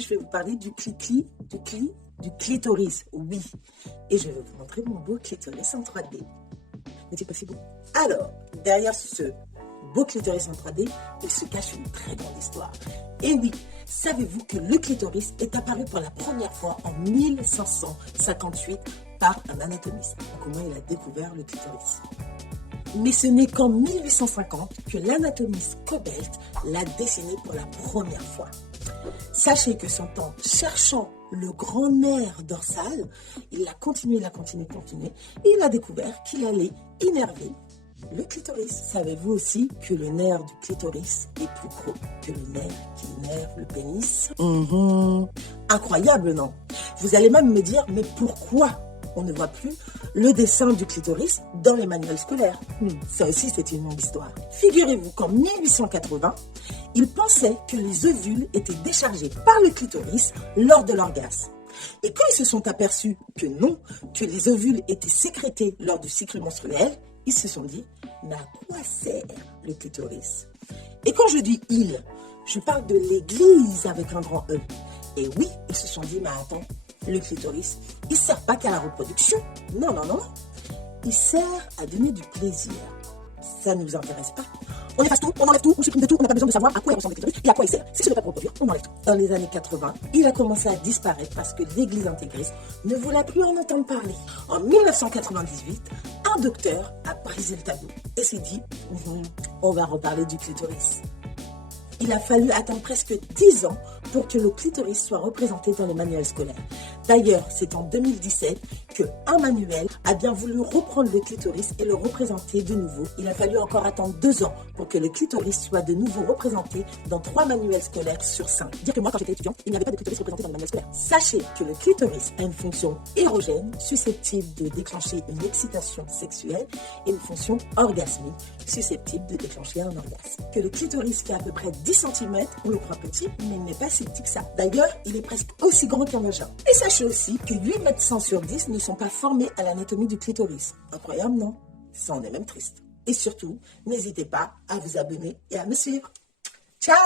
Aujourd'hui, je vais vous parler du clitoris, oui. Et je vais vous montrer mon beau clitoris en 3D. N'est-il pas si beau? Alors, derrière ce beau clitoris en 3D, il se cache une très grande histoire. Et oui, savez-vous que le clitoris est apparu pour la première fois en 1558 par un anatomiste? Comment il a découvert le clitoris? Mais ce n'est qu'en 1850 que l'anatomiste Kobelt l'a dessiné pour la première fois. Sachez que son temps cherchant le grand nerf dorsal, il a continué, et il a découvert qu'il allait innerver le clitoris. Savez-vous aussi que le nerf du clitoris est plus gros que le nerf qui innerve le pénis? Incroyable, non? Vous allez même me dire, mais pourquoi on ne voit plus le dessin du clitoris dans les manuels scolaires? Ça aussi, c'est une longue histoire. Figurez-vous qu'en 1880, ils pensaient que les ovules étaient déchargés par le clitoris lors de l'orgasme. Et quand ils se sont aperçus que non, que les ovules étaient sécrétés lors du cycle menstruel, ils se sont dit, mais à quoi sert le clitoris? Et quand je dis ils, je parle de l'église avec un grand E. Et oui, ils se sont dit, mais attends, le clitoris, il ne sert pas qu'à la reproduction. Non. Il sert à donner du plaisir. Ça ne nous intéresse pas. On efface tout, on enlève tout, on supprime de tout, on n'a pas besoin de savoir à quoi il ressemble le clitoris et à quoi il sert. Si ce n'est pas pour reproduire, on enlève tout. Dans les années 80, il a commencé à disparaître parce que l'église intégriste ne voulait plus en entendre parler. En 1998, un docteur a brisé le tabou et s'est dit, on va reparler du clitoris. Il a fallu attendre presque 10 ans pour que le clitoris soit représenté dans les manuels scolaires. D'ailleurs, c'est en 2017 qu'un manuel a bien voulu reprendre le clitoris et le représenter de nouveau. Il a fallu encore attendre 2 ans pour que le clitoris soit de nouveau représenté dans 3 manuels scolaires sur 5. Dire que moi, quand j'étais étudiante, il n'y avait pas de clitoris représenté dans le manuel scolaire. Sachez que le clitoris a une fonction érogène, susceptible de déclencher une excitation sexuelle, et une fonction orgasmique, susceptible de déclencher un orgasme. Que le clitoris fait à peu près 10 cm, on le croit petit, mais il n'est pas si petit que ça. D'ailleurs, il est presque aussi grand qu'un vagin. Et sachez aussi que 8 médecins sur 10 ne sont pas formés à l'anatomie du clitoris. Incroyable, non? Ça en est même triste. Et surtout, n'hésitez pas à vous abonner et à me suivre. Ciao!